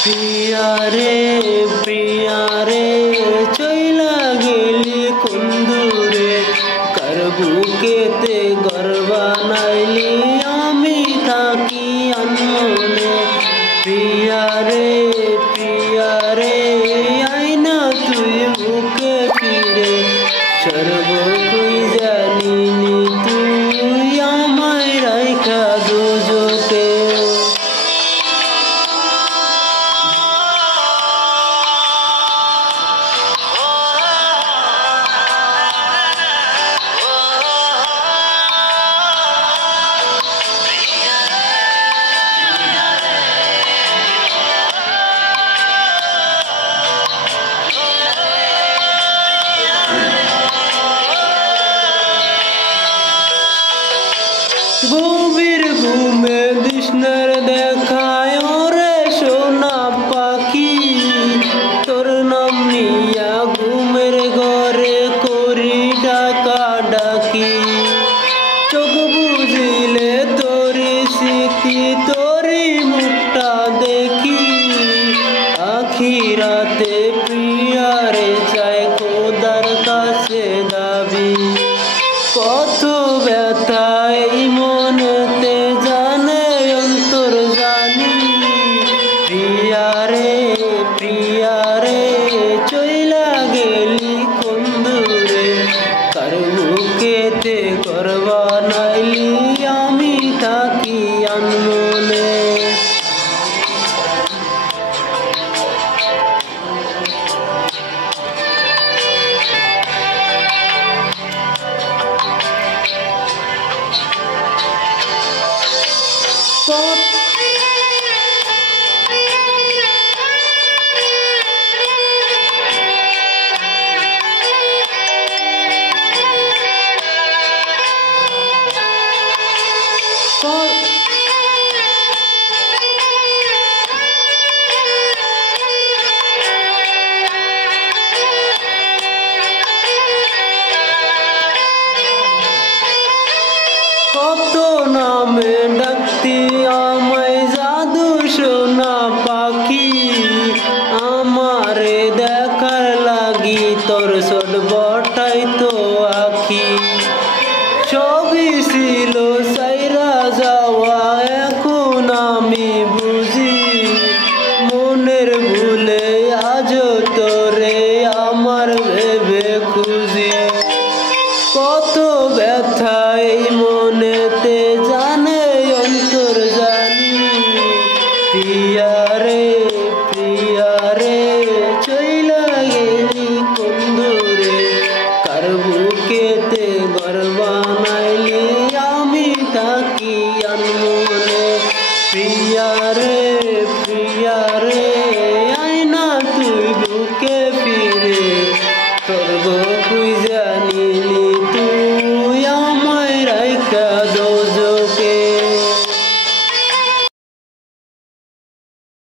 প্রিয়া রে চইলা গেলি কোন দূরে কার বুকেতে ঘর বানাইলি আমি থাকি আনমনে প্রিয়া রে আইনা তুই বুকে ফিরে সর্ব কই জানিনি তুই আমায় রাইখা দুজকে গভীর ঘুমে কৃষ্ণের দেখায় ওরে সোনা পাখি তোর নাম নিয়া ঘুমের ঘরে করি ডাকা ডাকি চোখ বুঝিলে তোরি স্মৃতি তোরি মুখটা দেখি আখিরাতে প্রিয়ারে চাই খোদার কাছে দাবি কত ব্যথা এই মনেতে জানে অন্তর জানি প্রিয়া রে চইলা গেলি কোন দূরে কার বুকেতে ঘর বানাইলি আমি থাকি আনমনে কত নামে ডাকতি আমায় জাদু সোনা পাখি আমারে দেখার লাগি তোর সদ বটাই তো আখি সবই ছিল সাইরা যাওয়া এখন আমি বুঝি মনের ভুলে আজ তোরে আমার ভেবে খুঁজি কত ব্যথা এই মনেতে জানে অন্তর জানি প্রিয়া রে চইলা গেলি কোন দূরে কার বুকেতে ঘর